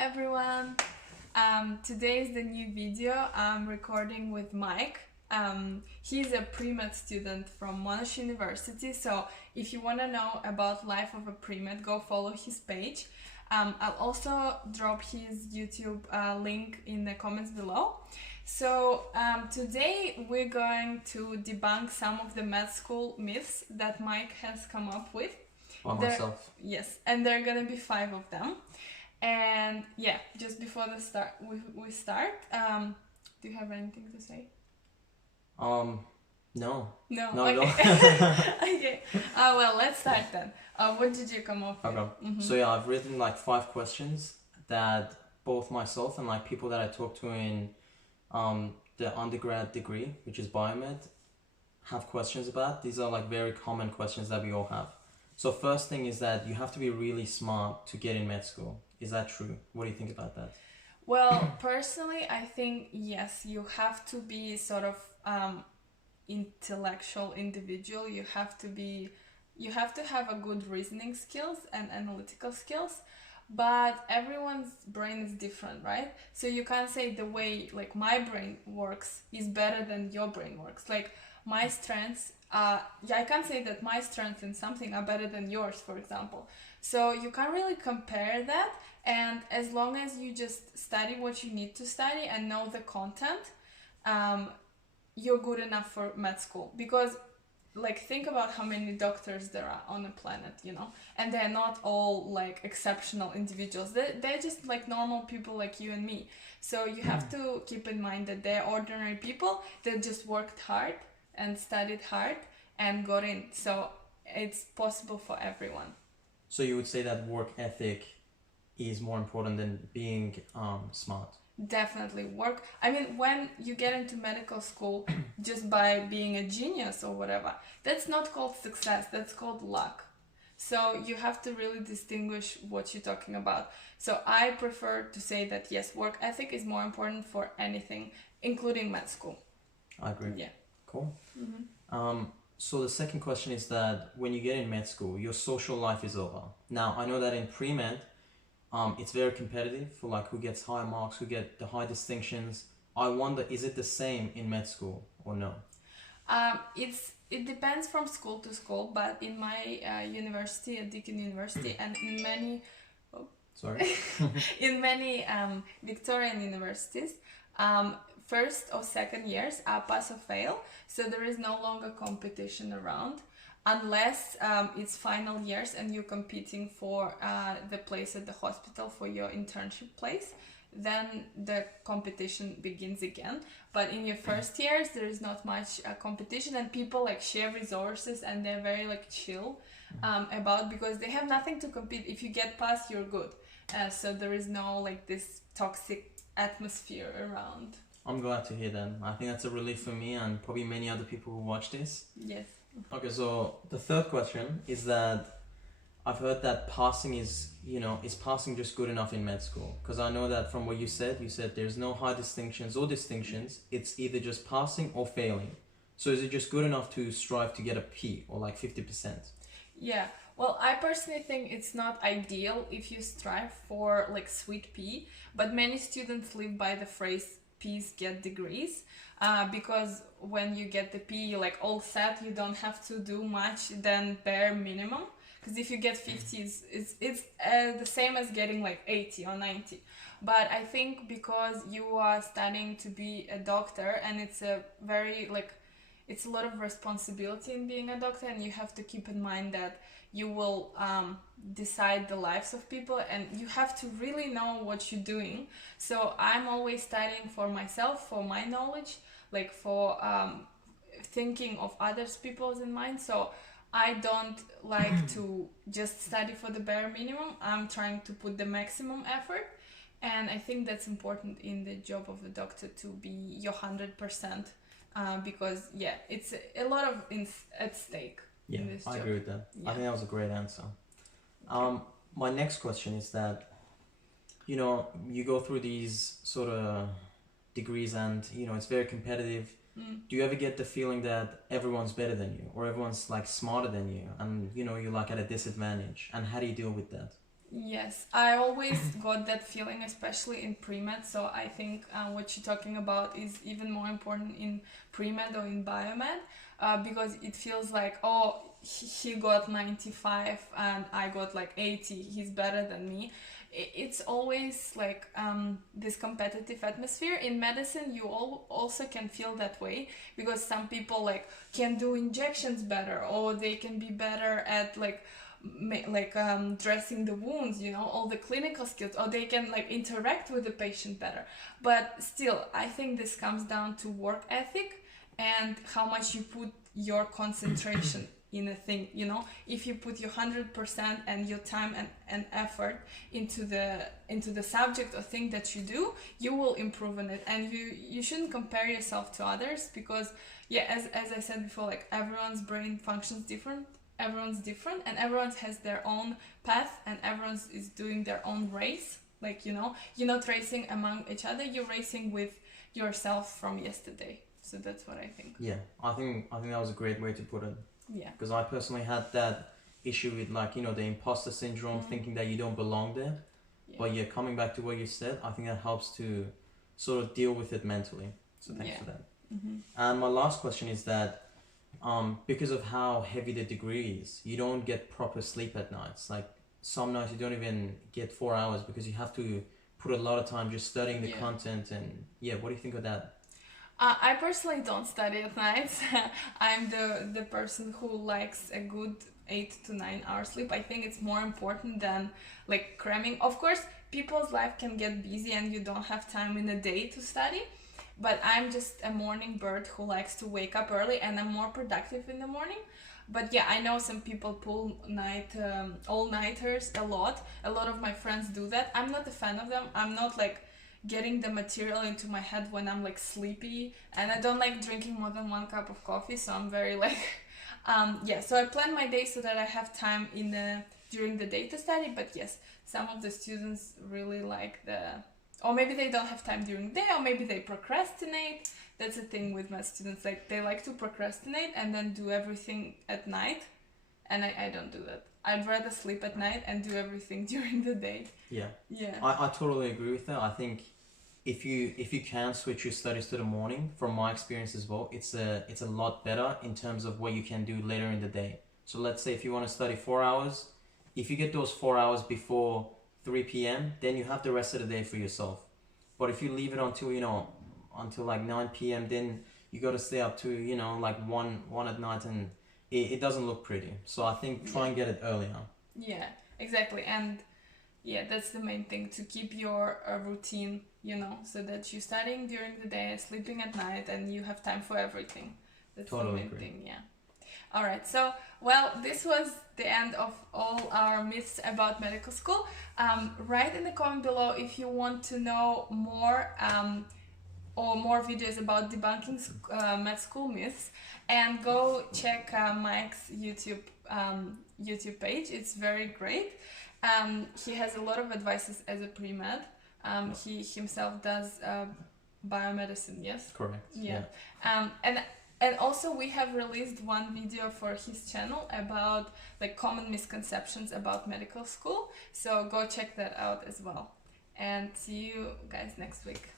everyone. Today is the new video I'm recording with Mike. He's a pre-med student from Monash University, so if you want to know about life of a pre-med, go follow his page. I'll also drop his YouTube link in the comments below. So today we're going to debunk some of the med school myths that Mike has come up with. By myself. Yes, and there are gonna be 5 of them. And yeah, just before the start, we start. Do you have anything to say? No. No. No, Okay. Okay. Well, let's start then. What did you come up with? Okay. So yeah, I've written like 5 questions that both myself and like people that I talk to in the undergrad degree, which is biomed, have questions about. These are like very common questions that we all have. So first thing is that you have to be really smart to get in med school. Is that true? What do you think about that? Well, personally, I think yes, you have to be sort of intellectual individual. You have to have a good reasoning skills and analytical skills, but everyone's brain is different, right? So you can't say the way like my brain works is better than your brain works. Like my strengths, I can't say that my strengths in something are better than yours, for example. So you can't really compare that. And as long as you just study what you need to study and know the content, you're good enough for med school. Because like think about how many doctors there are on the planet, you know, and they're not all like exceptional individuals. They're just like normal people like you and me. So you have to keep in mind that they're ordinary people that just worked hard and studied hard and got in. So it's possible for everyone. So you would say that work ethic is more important than being smart? Definitely work. I mean, when you get into medical school just by being a genius or whatever, that's not called success, that's called luck. So you have to really distinguish what you're talking about. So I prefer to say that yes, work ethic is more important for anything, including med school. I agree. Yeah. Cool. So the second question is that when you get in med school, your social life is over. Now, I know that in pre-med, it's very competitive for like who gets high marks, who get the high distinctions. I wonder, is it the same in med school or no? It depends from school to school, but in my university at Deakin University and in many in many Victorian universities, first or second years are pass or fail, so there is no longer competition around unless it's final years and you're competing for the place at the hospital for your internship place. Then the competition begins again. But in your first years there is not much competition, and people like share resources and they're very like chill about, because they have nothing to compete. If you get past, you're good. So there is no like this toxic atmosphere around. I'm glad to hear that. I think that's a relief for me and probably many other people who watch this. Yes. Okay, so the third question is that I've heard that passing is passing just good enough in med school? Because I know that from what you said there's no high distinctions or distinctions. It's either just passing or failing. So is it just good enough to strive to get a P or like 50%? Yeah. Well, I personally think it's not ideal if you strive for like sweet P, but many students live by the phrase P's get degrees, because when you get the P, you're like all set, you don't have to do much than bare minimum. Because if you get 50, it's the same as getting like 80 or 90. But I think because you are studying to be a doctor, and it's a very like, it's a lot of responsibility in being a doctor, and you have to keep in mind that you will decide the lives of people, and you have to really know what you're doing. So I'm always studying for myself, for my knowledge, like for thinking of others people's in mind. So I don't like to just study for the bare minimum. I'm trying to put the maximum effort, and I think that's important in the job of a doctor, to be your 100%, because yeah, it's a lot of at stake. Yeah, I agree with that. Yeah. I think that was a great answer. Okay. My next question is that, you go through these sort of degrees and, it's very competitive. Do you ever get the feeling that everyone's better than you or everyone's like smarter than you and, you're like at a disadvantage? And how do you deal with that? Yes, I always got that feeling, especially in pre-med. So I think what you're talking about is even more important in pre-med or in biomed, because it feels like, oh, he got 95 and I got like 80. He's better than me. It's always like this competitive atmosphere. In medicine, you also can feel that way, because some people like can do injections better, or they can be better at like dressing the wounds, you know, all the clinical skills, or they can like interact with the patient better. But still, I think this comes down to work ethic and how much you put your concentration in a thing, you know. If you put your 100% and your time and effort into the subject or thing that you do, you will improve on it. And you shouldn't compare yourself to others, because yeah, as I said before, like everyone's brain functions different, everyone's different, and everyone has their own path, and everyone is doing their own race. Like, you know, you're not racing among each other, you're racing with yourself from yesterday. So that's what I think. Yeah, I think that was a great way to put it. Yeah. Because I personally had that issue with, like, you know, the imposter syndrome, thinking that you don't belong there. Yeah. But yeah, coming back to what you said, I think that helps to sort of deal with it mentally. So thanks for that. And my last question is that because of how heavy the degree is, you don't get proper sleep at nights. Like some nights you don't even get 4 hours because you have to put a lot of time just studying the content. And yeah, what do you think of that? I personally don't study at nights. I'm the person who likes a good 8 to 9 hours sleep. I think it's more important than like cramming. Of course, people's life can get busy and you don't have time in a day to study. But I'm just a morning bird who likes to wake up early, and I'm more productive in the morning. But yeah, I know some people pull all-nighters a lot. A lot of my friends do that. I'm not a fan of them. I'm not like getting the material into my head when I'm like sleepy, and I don't like drinking more than 1 cup of coffee, so I'm very like so I plan my day so that I have time during the day to study. But yes, some of the students really like or maybe they don't have time during the day, or maybe they procrastinate. That's the thing with my students, like they like to procrastinate and then do everything at night, and I don't do that. I'd rather sleep at night and do everything during the day. Yeah. I totally agree with that. I think if you can switch your studies to the morning, from my experience as well, it's a lot better in terms of what you can do later in the day. So let's say if you want to study 4 hours, if you get those 4 hours before 3 p.m, then you have the rest of the day for yourself. But if you leave it until like 9 p.m, then you got to stay up to like 1 at night, and it doesn't look pretty. So I think try and get it earlier. Yeah, exactly. And yeah, that's the main thing, to keep your routine, so that you're studying during the day, sleeping at night, and you have time for everything. That's totally the main thing. Yeah. All right, so well, this was the end of all our myths about medical school. Write in the comment below if you want to know more or more videos about debunking med school myths, and go check Mike's YouTube page. It's very great. He has a lot of advices as a pre-med. He himself does biomedicine, yes? Correct. Yeah. And also we have released one video for his channel about like common misconceptions about medical school. So go check that out as well. And see you guys next week.